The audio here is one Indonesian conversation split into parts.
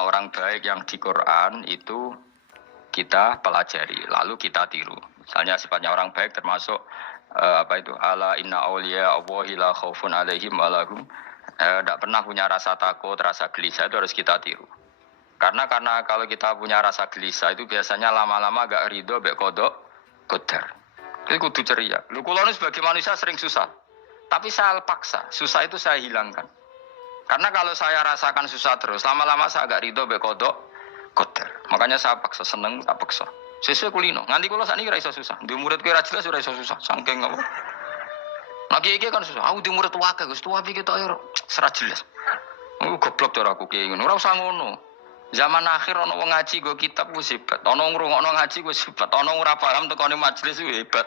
sifatnya orang baik yang di Quran itu kita pelajari, lalu kita tiru. Misalnya sifatnya orang baik termasuk ala inna auliya Allahi la khaufun alaihim wa lahum tidak pernah punya rasa takut, rasa gelisah, itu harus kita tiru. Karena kalau kita punya rasa gelisah itu biasanya lama-lama gak ridho, gak kodok, kodar. Jadi kudu ceria. Lu kulo sebagai manusia sering susah, tapi saya paksa, susah itu saya hilangkan. Karena kalau saya rasakan susah terus, lama-lama saya agak ridho, gak kodok, kodar. Makanya saya paksa, seneng, tak paksa. Sesuai kulino. Nganti kulo saat ini rasa susah. Di murid kira jelas sudah rasa susah. Sangking apa? Lagi kan susah. Aku di murid wakil, gus tua pikir tak air, serat jelas. Aku goblok cara aku kayak gini. Ora usah ngono. Zaman akhir ono wong ngaji go kitab wis hebat. Ono ngrungokno ngaji wis hebat. Ono ora paham tekone majelis wis hebat.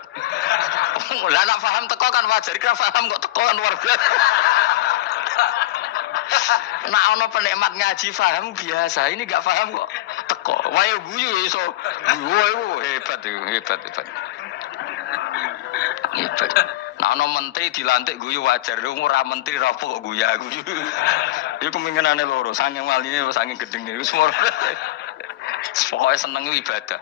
Lah nek paham teko kan wajar, kira paham kok teko kan luar biasa. Nak ono penikmat ngaji paham biasa. Ini gak paham kok teko. Wae guyu iso. Guyu hebat. Nah ono menteri dilantik guyu wajar. Ora menteri rapo kok guyu. Iku kemungkinane loro, saking waline saking gedenge wis moro. Pokoke seneng ibadah.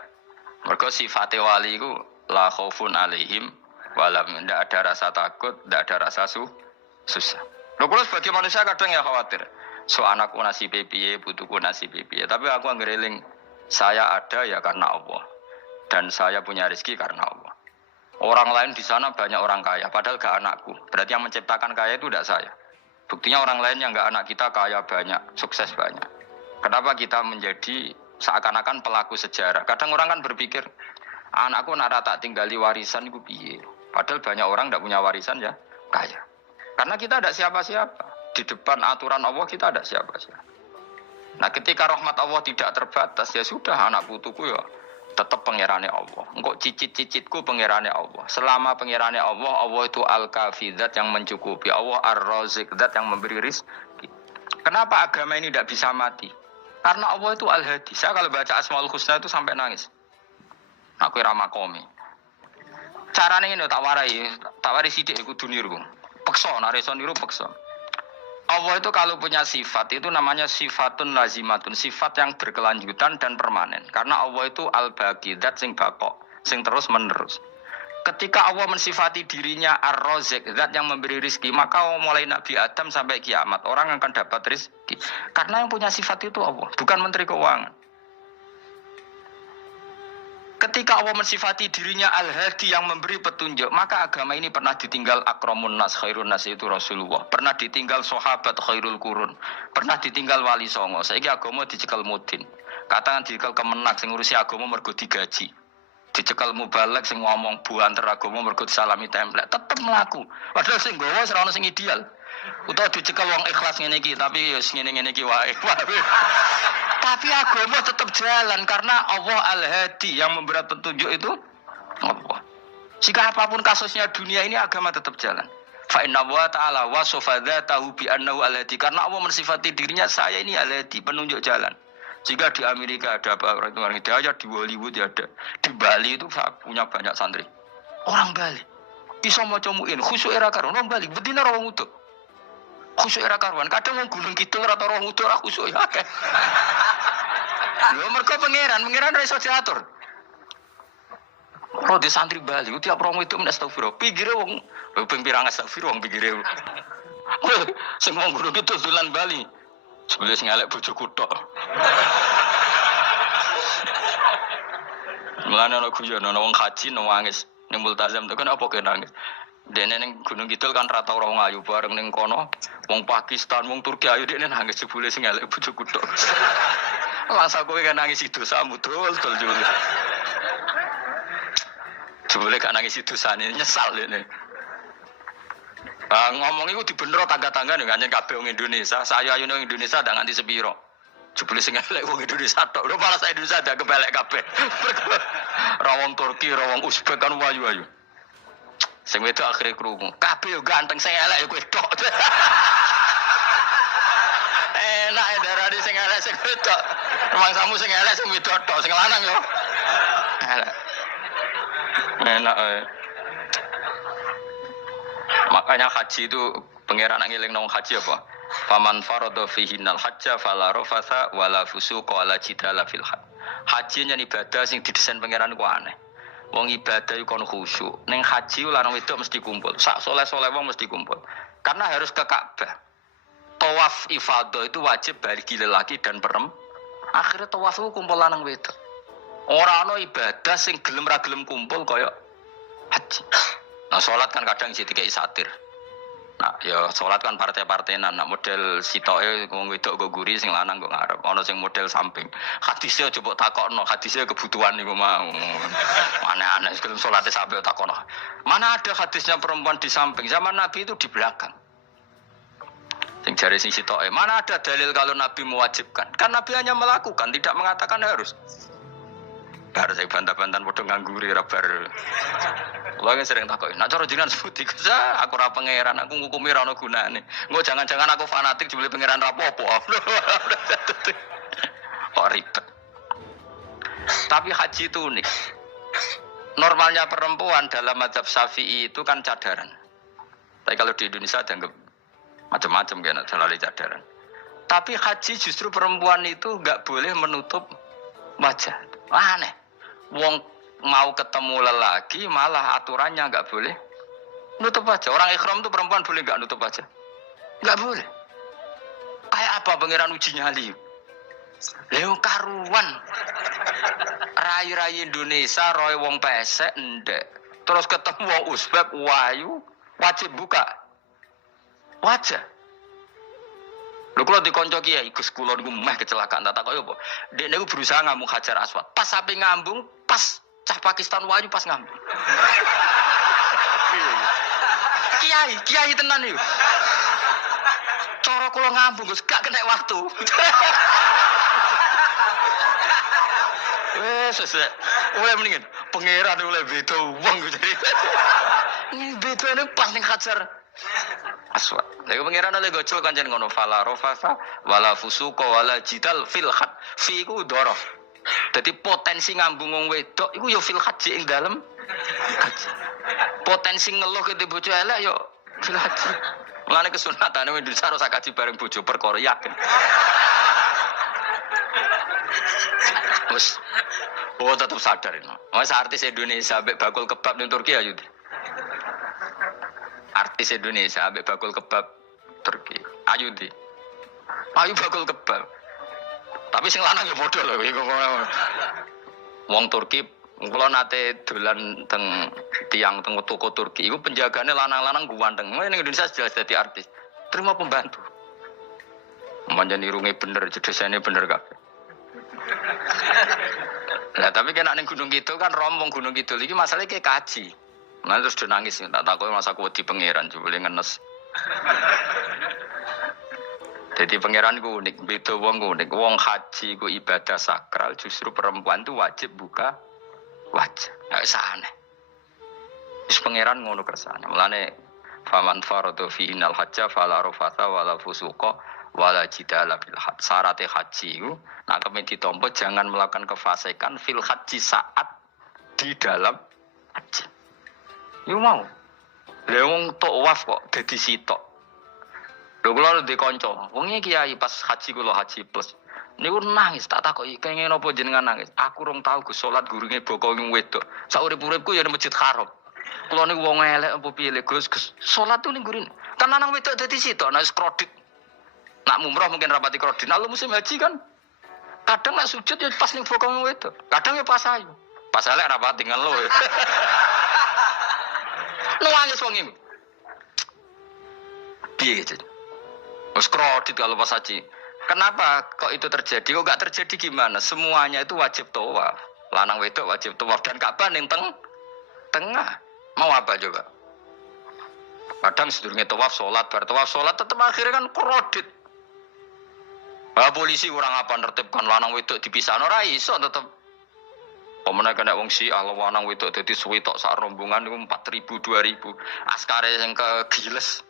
Mergo sifate wali iku la khaufun alaihim walam, ndak ada rasa takut, ndak ada rasa susah. Lho kula sebagai manusia kadang ya khawatir. So anakku nasibe piye, putuku nasibe piye. Tapi aku anggereling saya ada ya karena Allah. Dan saya punya rezeki karena Allah. Orang lain di sana banyak orang kaya, padahal gak anakku. Berarti yang menciptakan kaya itu tidak saya. Buktinya orang lain yang gak anak kita kaya banyak, sukses banyak. Kenapa kita menjadi seakan-akan pelaku sejarah? Kadang orang kan berpikir, anakku nak tak tinggali warisan itu piye. Padahal banyak orang tidak punya warisan ya kaya. Karena kita tidak siapa-siapa. Di depan aturan Allah kita tidak siapa-siapa. Nah ketika rahmat Allah tidak terbatas, ya sudah anak putuku ya tetap pengirannya Allah. Engkau cicit-cicitku pengirannya Allah. Selama pengirannya Allah, Allah itu al-kafi, zat yang mencukupi. Allah ar-razik, zat yang memberi rizki. Kenapa agama ini tidak bisa mati? Karena Allah itu al-hadi. Saya kalau baca Asmaul Husna itu sampai nangis. Aku ramakomi. Caranya ini tak warai sidik aku duniru. Pekso, nareson niru pekso. Allah itu kalau punya sifat itu namanya sifatun lazimatun, sifat yang berkelanjutan dan permanen. Karena Allah itu al-baqi, zat sing baqo, sing terus menerus. Ketika Allah mensifati dirinya ar-razik, zat yang memberi rizki, maka mulai Nabi Adam sampai kiamat orang akan dapat rizki. Karena yang punya sifat itu Allah, bukan menteri keuangan. Ketika Allah mensifati dirinya al-hadi yang memberi petunjuk, maka agama ini pernah ditinggal akramun nas, khairun nas itu Rasulullah. Pernah ditinggal sahabat khairul qurun. Pernah ditinggal wali songo. Saiki agama dicekel mudin. Katakan dicekel kemenak sing ngurusi agama mergo digaji. Dicekel mubalek sing ngomong buanter agama mergo disalami template. Tetep mlaku. Padahal sing nggawa ora ono sing ideal. Utawa dicekel wong ikhlas ngene iki, tapi ya ngene-ngene iki wae. Tapi agama tetap jalan karena Allah al-hadi yang memberi petunjuk itu Allah. Jika apapun kasusnya dunia ini agama tetap jalan. Fa inna wa ta'ala wasafa dzatahu bi annahu al-hadi, karena Allah mensifati dirinya saya ini al-hadi, penunjuk jalan. Jika di Amerika ada orang hidayah, di Hollywood ada, di Bali itu punya banyak santri. Orang Bali bisa maca muin khusyuk era karuan orang Bali bedina ora wong utuh. Khusyuk era karuan, kadang wong gunung kidul ora ora utuh ora khusyuk ya akeh. Lho mergo pangeran ora iso diatur. Ora di santri Bali, tiap romo itu astagfirullah. Pikire wong ping pirang astagfirullah wong pikire. Sing wong gunung kidul dolan Bali. Sebelum sing elek bojoku tok. Mulane ana guyon ana wong haji nangis ning multazam tekan apa ke nangis. Dene ning Gunung Kidul kan rata ora wong ayu bareng ning kono wong Pakistan wong Turki ayu dene nangis jebule sing elek bojoku tok. Masa kowe kan nangis dosamu terus jebule. Jebule kan nangis dosane nyesal dene. Ngomong iku dibenero tangga-tangga ning kanjen kabeh wong Indonesia. Saya ayu ning Indonesia ndak nganti sepiro. Jebule sing elek wong Indonesia tok. Lho malah sak Indonesia ndak kepelek kabeh. Ra wong Turki, ra wong Uzbek kan wayu-wayu. Sing wedok akhire krungu. Kabeh yo ganteng sing elek yo kowe tok. Enak e darani sing elek sing wedok. Rumangsamu sing elek sing wedok tok, sing lanang yo. Elek. Enak e. Makanya haji itu pangeran ngiling nang haji apa? Faman farada fihinnal hajja fala rafatha wala fusuqa wala jidala fil hajj. Haji yen ibadah sing didesain pangeran ku aneh. Wong ibadah iku kon khusyuk. Ning haji lanang wedok mesti kumpul. Sak soleh-soleh wong mesti kumpul. Karena harus ke Ka'bah. Tawaf ifadah itu wajib bagi lelaki dan perempuan. Akhirnya tawaf itu kumpul lanang wedok. Ora ana ibadah sing gelem ra gelem kumpul kaya haji. Nah salat kan kadang jadi kayak satir. Nah ya salat kan partai-partainan. Nah model sitoke wong wedok go guri sing lanang go ngarep. Ana sing model samping. Hadise aja mbok takokno, hadise kebutuhan niku mau. Aneh-aneh gelem salate sampe takokno. Mana ada hadisnya perempuan di samping? Zaman Nabi itu di belakang. Sing jare sing sitoke, mana ada dalil kalau Nabi mewajibkan? Kan Nabi hanya melakukan, tidak mengatakan harus. Harus saya bantah-bantahan padha ngangguri ra bar. Kulo kan sering takoki, "Nek cara jenengan sebuti kesa, aku ora pangeran, aku ngukumi ora ono gunane." Engko jangan-jangan aku fanatik jebule pangeran ra apa-apa. Kok ribet. Tapi haji itu unik. Normalnya perempuan dalam mazhab Syafi'i itu kan cadaran. Tapi kalau di Indonesia dianggap macam-macam kan selalu cadaran. Tapi haji justru perempuan itu enggak boleh menutup wajah. Aneh. Wong mau ketemu lelaki malah aturannya enggak boleh nutup wajah. Orang ikhram itu perempuan boleh enggak nutup wajah? Enggak boleh. Kayak apa pangeran uji nyali? Leo karuan. Rai-rai Indonesia roy wong pesek ndek. Terus ketemu wong Uzbek wayu wajib buka wajah. Lho kula dikonco kiai Gus kula niku meh kecelakaan tak kok yo apa. Dek niku berusaha ngambung Hajar Aswad. Pas sampe ngambung, pas cah Pakistan wayu pas ngambung. Kiai tenan iki. Cara kula ngambung Gus gak kena waktu. Wes oleh mendingan pangeran oleh beda wong jadi. Ini bedane pas ning Hajar Aswad. Lha pangeran oleh gocol kancen ngono fala rafasa wala fusuqa wala jidal fil had. Fi iku dhorof. Dadi potensi ngambung wong wedok iku ya fil haji ing dalem haji. Potensi ngeluh ke bojo elek ya fil haji. Mulane kesunatane Indonesia harus kaji bareng bojo perkara yakin. Wes tetap sadar ini. Mas artis Indonesia ambek bakul kebab ning Turki ayo. Artis Indonesia ambek bakul kebab Turki. Ayo di. Ayo bakul kebab. Tapi sing lanang ya padha lho iku. Wong Turki kula nate dolan teng tiang teng toko Turki. Iku penjagane lanang-lanang guanteng. Ning Indonesia jelas dadi artis. Terima pembantu. Manjane irunge bener, jedesane bener kabeh. Lah tapi kan ning Gunung Kidul kan rombong Gunung Kidul iki masalahnya kayak kaji. Nah terus dia nangis tak takoki masa aku wedi pangeran jebule ngenes. Jadi pangeran ku unik, beda wong unik. Wong haji ku ibadah sakral, justru perempuan tu wajib buka wajah. Enggak aneh. Wis pangeran ngono kersane. Mulane faman faradu fi innal hajja fala rafatha wala fusuqa wala jidala fil hajj. Syarat haji ku nak kemen ditampa jangan melakukan kefasikan fil haji saat di dalam haji. Yo mau. Lha wong tawaf kok dadi sitok. Lho kula ndek kanca, wong iki kiai pas haji kula haji plus. Niku nangis tak takoki kenging napa jenengan nangis. Aku rong tau Gus salat gurunge boko wedok. Sak urip-uripku ya Masjid Haram. Kula niku wong elek apa piye Gus salat ning gurine. Kan lanang wedok dadi sitok nek kredit. Nak mumrah mungkin rapati kredit. Nak musim haji kan kadang nak sujud ya pas ning boko wedok. Kadang ya pas ayu. Pas elek rapati ngelo. Nangis wong iki. Piye gitu. Wes kredit kalau pas haji. Kenapa kok itu terjadi? Kok enggak terjadi gimana? Semuanya itu wajib tawaf. Lanang wedok wajib tawaf dan Ka'bah ning tengah. Mau apa coba? Kadang sedurunge tawaf salat, bar tawaf salat tetep akhirnya kan kredit. Polisi kurang apa nertibkan lanang wedok dipisahno ora iso tetep. Pemene kena wong Syiah lanang wedok dadi suwi tok sak rombongan niku 4000 2000. Askare sing kegiles.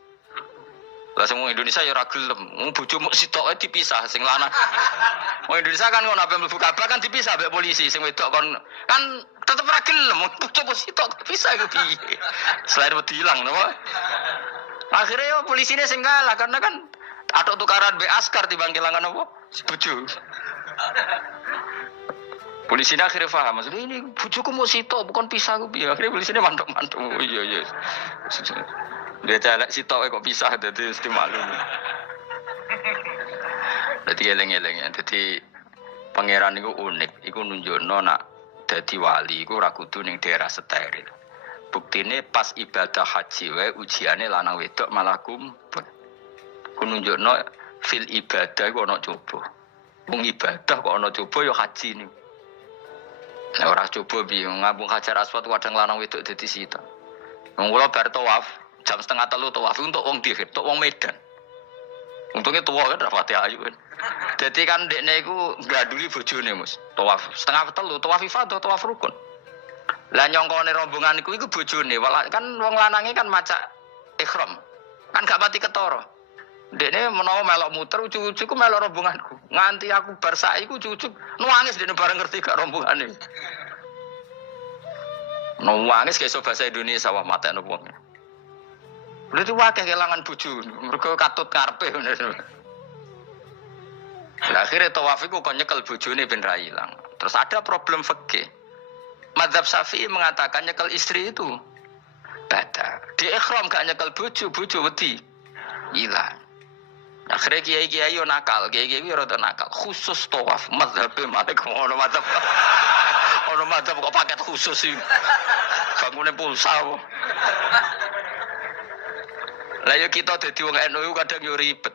Lah semua Indonesia ya ora gelem. Bojo muk sitoke dipisah sing lanang. Wong Indonesia kan ngono ape mlebu Ka'bah kan dipisah mbek polisi sing wedok kan tetep ora gelem. Bojo sitok dipisah iku piye. Selain wedi ilang napa. Akhirnya ya polisine sing kalah karena kan Atau tukaran be askar timbang kelangan apa? Bojo. Polisinya akhirnya paham, maksudnya ini bujuku mau sitok bukan pisah aku piye. Akhirnya polisinya mantuk-mantuk. Oh, iya. Dia celek sitok kok pisah jadi mesti malu. Jadi eleng-eleng ya. Jadi pangeran itu unik, itu nunjukno nak dadi wali iku ora kudu ning daerah steril. Buktine pas ibadah haji wae ujiane lanang wedok malah kumpul. Ku nunjukno fil ibadah iku ana coba. Wong ibadah kok ana coba ya haji niku. Nek ora coba piye ngambung Hajar Aswad kadang lanang wedok dadi sita. Wong kula bar tawaf jam 2:30 tawaf untuk wong dihir, untuk wong Medan. Untungnya tua kan rapati ayu kan. Jadi kan dekne iku graduli bojone Mus. Tawaf 2:30 tawaf ifadah tawaf rukun. Lah nyongkone rombongan iku bojone, kan wong lanange kan macak ihram. Kan gak pati ketara. Dekne menawa melok muter ucu-ucu ku melok rombonganku. Nganti aku bar saiki ku ucu-ucu nangis dekne bareng ngerti gak rombongane. Nangis kayak bahasa Indonesia wah matene wong. Lha itu wae kelangan bojo, mergo katut karepe ngono. Lah akhire tawaf iku kon nyekel bojone ben ra ilang. Terus ada problem fikih. Mazhab Syafi'i mengatakan nyekel istri itu batal. Di ihram gak nyekel bojo wedi ilang. Akhirnya kiai-kiai yo nakal, kiai-kiai yo rada nakal. Khusus tawaf mazhab Malik ono mazhab. Ono mazhab kok paket khusus sih. Bangune pulsa kok. Lah yo kita dadi wong NU kadang yo ribet.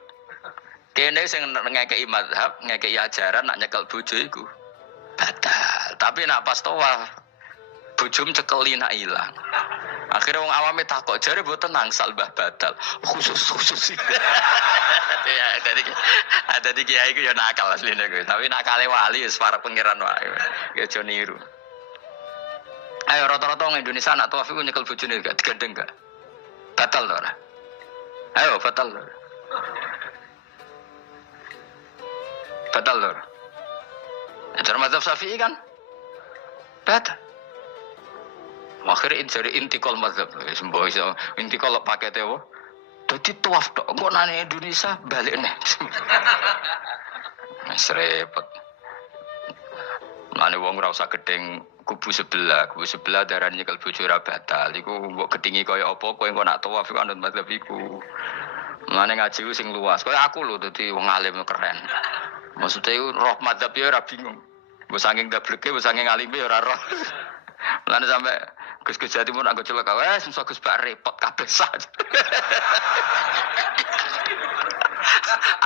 Kene sing ngekeki mazhab, ngekeki ajaran nak nyekel bojo iku batal. Tapi nak pas tawaf bojom cekeli nak ilang. Akhirnya wong awame takok jare mboten nangsal mbah batal. Khusus. Ya ada di kiai ku yo nakal asline kuwi. Tapi nakale wali wis para pangeran wae. Ya aja niru. Ayo rata-rata wong Indonesia nak tawaf iku nyekel bojone gak digandeng gak? Batal to ora? Ayo batal lho. Batal lho. Ajaran mazhab Syafi'i kan? Batal. Akhirnya jadi intikal mazhab. Semboh iso intikal pakete wae. Dadi tawaf tok kok nang Indonesia balik nih. Wis repot. Mane wong ora usah gedeng kubu sebelah darane nyekel bojo ora batal. Iku mbok gedingi kaya apa kowe engko nak tawaf iku anut mazhab iku. Mane ngaji ku sing luas. Kaya aku lho dadi wong alim keren. Maksudnya iku roh mazhab ya ora bingung. Mbok saking dableke, mbok saking alime ora roh. Mane sampe Gus Jati pun anggo celaka wes susah Gus bak repot kabeh sah.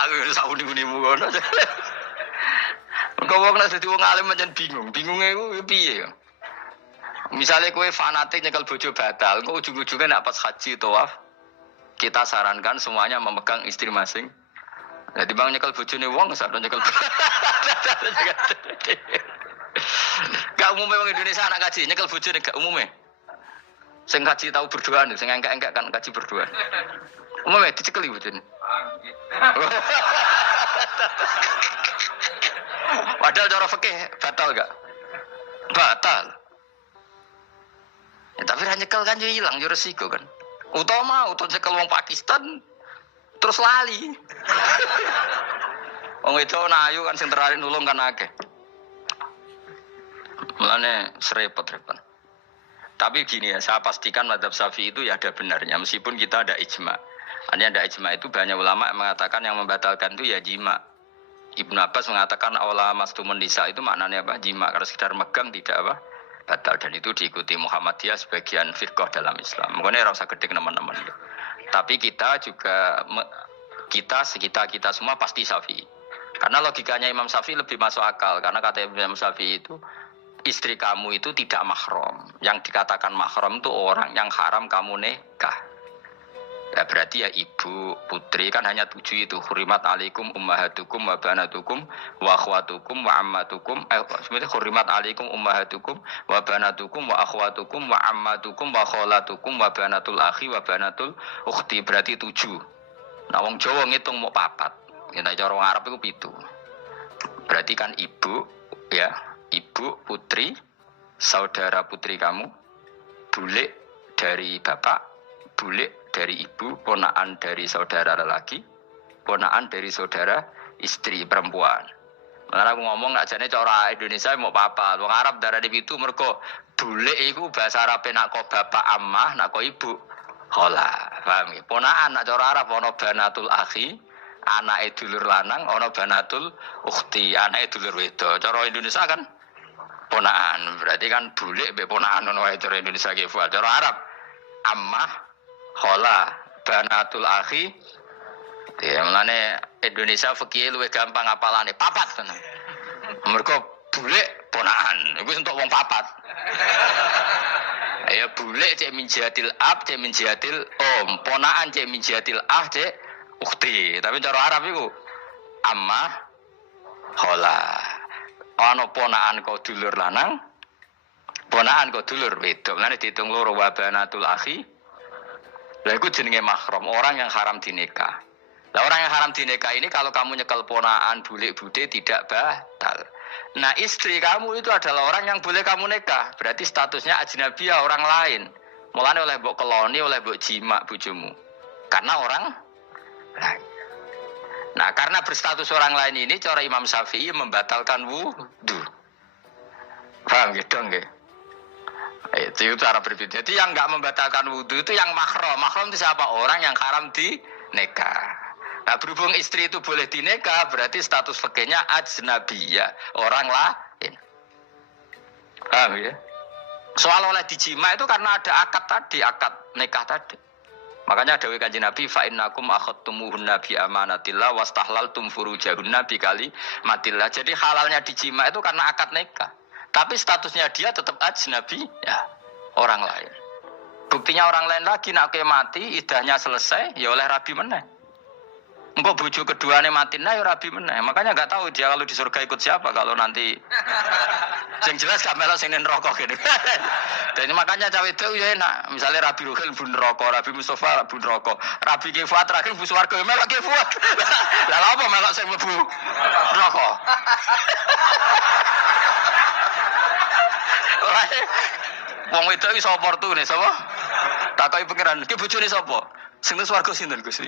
Aku wis sauni-unimu ngono. Kok wong nek dadi wong alim pancen bingung. Bingunge iku piye ya? Misale kowe fanatik nyekel bojo batal, kok ujug-ujuge nek pas haji tawaf kita sarankan semuanya memegang istri masing. Jadi bang nyekel bojone wong sak nyekel. Gak umumnya wong Indonesia anak kaji nyekel bojone gak umumnya. Sing kaji tahu berdoa nih, sing engkek-engkek kan kaji berdoa. Umumnya dicekeli bojone. Padahal cara fikih batal gak? Batal. Ya, tapi ra nyekel kan yo ilang yo resiko kan. Utama nyekel wong Pakistan terus lali. Wong itu ayu kan sing terakhir nulung kan akeh. Mulane serepot-repot. Tapi gini ya, saya pastikan mazhab Syafi'i itu ya ada benarnya meskipun kita ada ijma. Hanya ada ijma itu banyak ulama yang mengatakan yang membatalkan itu ya jima. Ibnu Abbas mengatakan awla mastumun nisa itu maknanya apa? Jima. Kalau sekedar megang tidak apa? Batal, dan itu diikuti Muhammadiyah sebagian firqah dalam Islam. Makanya rasa gede teman-teman. Tapi kita juga kita semua pasti Syafi'i. Karena logikanya Imam Syafi'i lebih masuk akal. Karena kata Imam Syafi'i itu istri kamu itu tidak mahram. Yang dikatakan mahram itu orang yang haram kamu nikah. Ya berarti ya ibu, putri kan hanya 7 itu. Hurimat alaikum ummahatukum wa banatukum wa akhwatukum wa ammatukum. Sebenarnya hurimat alaikum ummahatukum wa banatukum wa akhwatukum wa ammatukum wa kholatukum wa banatul akhi wa banatul ukhti. Berarti 7. Nah wong Jawa ngitung mau 4. Kita cara wong Arab itu 7. Berarti kan ibu, ya, ibu, putri, saudara putri kamu, bule dari bapak, bule dari ibu, ponaan dari saudara lelaki, ponaan dari saudara istri perempuan. Makanya aku ngomong nak jane cara Indonesia mau apa? Wong Arab darah di itu mergo bulik iku bahasa Arab nak kok bapak ammah, nak kok ibu khola. Paham ya? Ponaan nak cara Arab ana banatul akhi, anake dulur lanang, ana banatul ukhti, anake dulur wedok. Cara Indonesia kan ponaan. Berarti kan bulik mbek ponaan ngono wae cara Indonesia ki. Cara Arab ammah, khola, banatul akhi. Ya, mulane Indonesia fikih luwih gampang apalane papat tenan. Mergo bulik ponaan, iku entuk wong papat. Ya bulik cek min jihadil ab, cek min jihadil om, ponaan cek min jihadil ah, cek ukhti. Tapi cara Arab iku ammah khola. Ana ponaan kok dulur lanang, ponaan kok dulur wedok. Mulane diitung loro wa banatul akhi. Lha iku jenenge mahram, orang yang haram dinikah. Nah orang yang haram dinikah ini kalau kamu nyekel ponaan, bulik bude tidak batal. Nah istri kamu itu adalah orang yang boleh kamu nikah. Berarti statusnya ajnabiyah orang lain. Mulane oleh mbok keloni, oleh mbok jima bojomu. Karena orang lain. Nah karena berstatus orang lain ini cara Imam Syafi'i membatalkan wudu. Paham gitu nggih? Itu cara berbeda. Jadi yang enggak membatalkan wudu itu yang mahram. Mahram itu siapa? Orang yang haram dinikah. Nah berhubung istri itu boleh dinikah, berarti status fikihnya ajnabiyah, orang lain. Paham ya? Soal oleh dijima itu karena ada akad tadi, akad nikah tadi. Makanya dawuh Kanjeng Nabi fa innakum akhadtumuhunna bi amanatillah wastahlaltum furujahunna bi kalimatillah. Jadi halalnya dijima itu karena akad nikah. Tapi statusnya dia tetap ajnabi ya, orang lain. Buktinya orang lain lagi nak mati, idahnya selesai, ya oleh rabi meneh. Engkau bojo keduanya mati nah ya rabi meneh. Makanya enggak tahu dia kalau di surga ikut siapa kalau nanti. Yang jelas gak melok sing neraka gitu. Dan makanya cawe itu ya enak. Misalnya Rabi Ruhil bun neraka, Rabi Mustafa bun neraka, Rabi Kifat terakhir bun swarga melok Kifat. Lah apa melok sing mlebu neraka? Wong wedok iso oportunis sapa? Takoki pengiran, ki bojone sapa? Sing nang swarga sinten Gusti?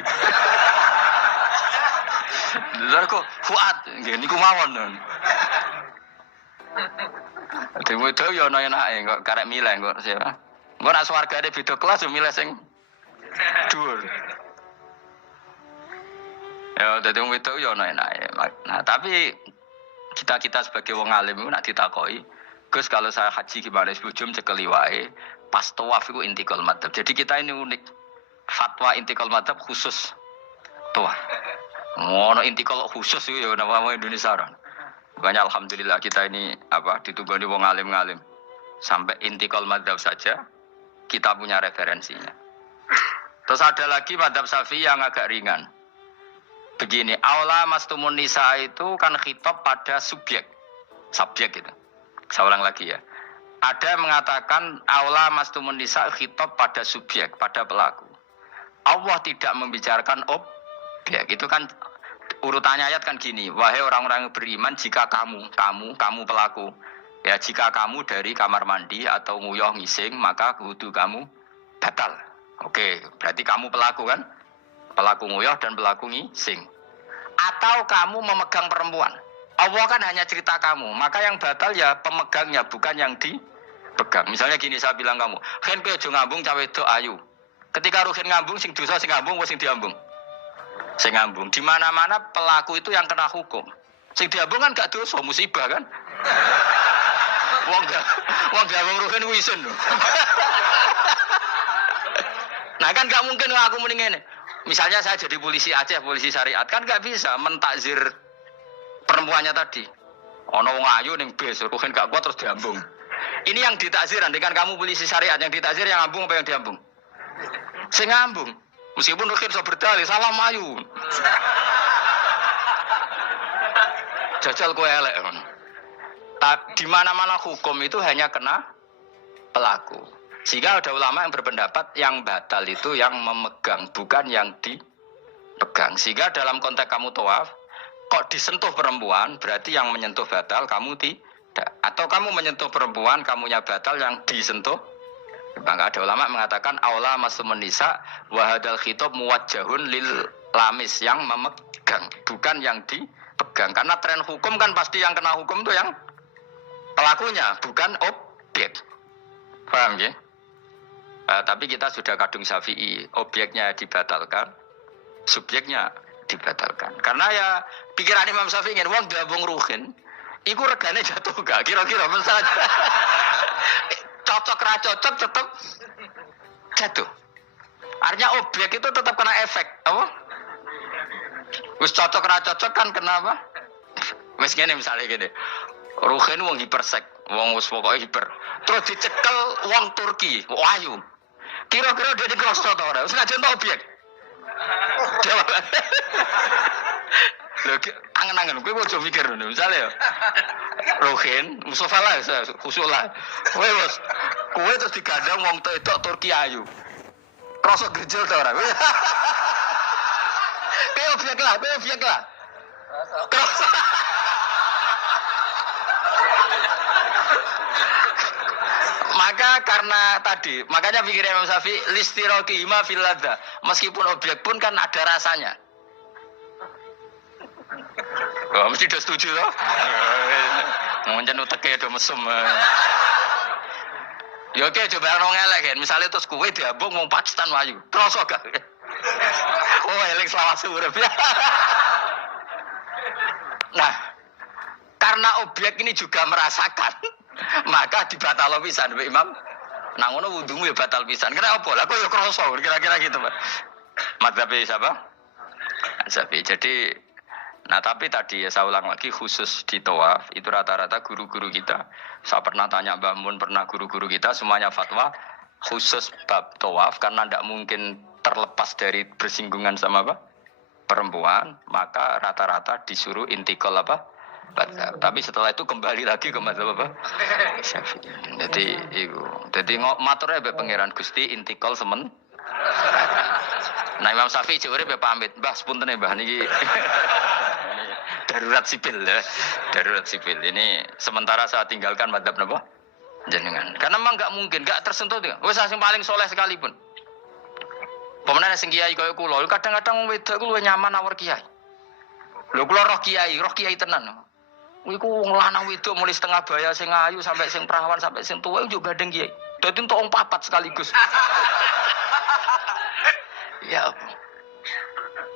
Lha kok Fuad nggih niku mawon. Dhewe dhewe yo ana enake kok karek milih kok siapa. Engko nek swargane beda kelas yo milih sing dhuwur. Ya dadi wong wedok yo ana enake. Nah, tapi kita sebagai wong alim iku nek ditakoki, Gus kalau saya haji gimana sebujum cekeli wae, pas tawaf iku intikal madhab. Jadi kita ini unik. Fatwa intikal madhab khusus tawaf. Ngono intikal khusus itu ya nama Indonesia orang. Makanya alhamdulillah kita ini ditugani wong alim-alim. Sampai intikal madhab saja kita punya referensinya. Terus ada lagi madhab Syafi'i yang agak ringan. Begini, aula mastumun nisa itu kan khitab pada subjek gitu. Saya ulang lagi ya. Ada yang mengatakan aula mastumun nisa khitab pada subjek, pada pelaku. Allah tidak membicarakan objek. Itu kan urutannya ayat kan gini, wahai orang-orang yang beriman, jika kamu pelaku, ya jika kamu dari kamar mandi atau nguyuh ngising, maka wudu kamu batal. Oke, berarti kamu pelaku kan? Pelaku nguyuh dan pelaku ngising. Atau kamu memegang perempuan. Allah kan hanya cerita kamu, maka yang batal ya pemegangnya, bukan yang dipegang. Misalnya gini, saya bilang kamu, "Ken kowe aja ngambung cawe wedok ayu." Ketika Ruhin ngambung, sing dosa sing ngambung apa sing diambung? Sing ngambung. Di mana-mana pelaku itu yang kena hukum. Sing diambung kan gak dosa, musibah kan? Wong gak Ruhin wisen lho. Nah kan gak mungkin aku muni ngene. Misalnya saya jadi polisi Aceh, polisi syariat, kan gak bisa mentakzir perempuannya tadi. Ono wong ayu ning bis, Ruhin gak kuat terus diambung. Ini yang ditakzir, dengan kamu polisi syariat, yang ditakzir yang ngambung apa yang diambung? Sing ngambung. Meskipun Ruhin iso berdalih salah mayu. Jajal kowe elek kon. Di mana-mana hukum itu hanya kena pelaku. Sehingga ada ulama yang berpendapat yang batal itu yang memegang, bukan yang dipegang. Sehingga dalam konteks kamu tawaf, kok disentuh perempuan, berarti yang menyentuh batal, kamu tidak. Atau kamu menyentuh perempuan, kamunya batal, yang disentuh. Maka ada ulama mengatakan aula masumun nisa wa hadal khitab muwajjahun lil lamis yang memegang, bukan yang dipegang. Karena tren hukum kan pasti yang kena hukum itu yang pelakunya, bukan objek. Paham ya? Tapi kita sudah kadung Syafi'i, objeknya dibatalkan, subjeknya dibatalkan. Karena ya pikiran Imam Syafi'i ingin wong gabung ruhin, iku regane jatuh gak? Kira-kira misalnya cocok ra cocok tetap jatuh. Artinya objek itu tetap kena efek, apa? Wis cocok ra cocok kan kenapa? Wis ngene misalnya gini. Ruhin wong hipersek, wong wis pokoke hiper. Terus dicekel wong Turki, ayu. Kira-kira dia dikrosno ta ora? Wis ngajen objek. Jawab. Lho, angen-angen kowe ojo mikir ngono. Misale ya. Ruhin, Mustafa lah, khusus lah. Kowe terus digandang wong wedok Turki ayu. Krosok gejel ta ora? Kowe objek lah. Krosok. Maka karena tadi, makanya pikir Imam Syafi'i listiroki hima fil ladza. Meskipun objek pun kan ada rasanya. Oh, mesti udah setuju loh. Mungkin uteke do mesum. Ya oke, coba orang elek kan. Misalnya terus kue diabung mau Pakistan wayu. Terus gak? Oh, elek selawase urip. Nah, karena objek ini juga merasakan, maka dibatal pisan Mbak Imam. Nah ngono wudumu ya batal pisan. Kenapa? Lah kok ya kroso kira-kira gitu, Pak. Madzhab siapa? Syafi'i. Jadi nah tapi tadi ya saya ulang lagi khusus di tawaf itu rata-rata guru-guru kita. Saya pernah tanya Mbah Mun, pernah guru-guru kita semuanya fatwa khusus bab tawaf karena tidak mungkin terlepas dari bersinggungan sama apa? Perempuan, maka rata-rata disuruh intikal apa? Madzhab. Tapi setelah itu kembali lagi ke madzhab apa? Syafi'i. Jadi maturnya be pangeran Gusti intikal semen. Nah Imam Syafi'i jare be pamit, Mbah sepuntene Mbah niki. Darurat sipil ya. Darurat sipil. Ini sementara saya tinggalkan madzhab napa? Jenengan. Karena memang enggak mungkin, enggak tersentuh dia. Wis sing paling soleh sekalipun. Pemenane sing kiai kaya kula, kadang-kadang wedok ku luwih nyaman awur kiai. Lho kula roh kiai tenan. Iku wong lanang wedok mulai setengah baya sing ayu sampai sing perawan sampai sing tuwa juga gandeng kiai. Dadi entuk wong papat sekaligus. Ya.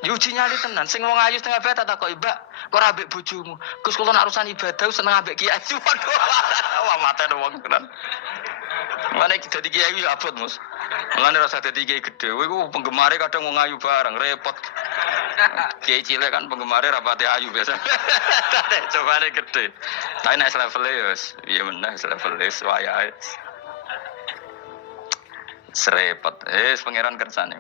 Yuji nyali tenan, sing wong ayu setengah baya tak kok Mbak, kok ora ambek bojomu. Gus kula nak urusan ibadah seneng ambek kiai. Waduh. Wah mate wong tenan. Mane dadi kiai yo abot, Mus. Mulane rasa dadi kiai gedhe. Kowe iku penggemare kadang wong ayu bareng repot. Kiai cilik kan penggemare rapate ayu biasa. Cobane gedhe. Tapi nek level yo piye meneh level wayahe. Serepot. Pangeran kersane.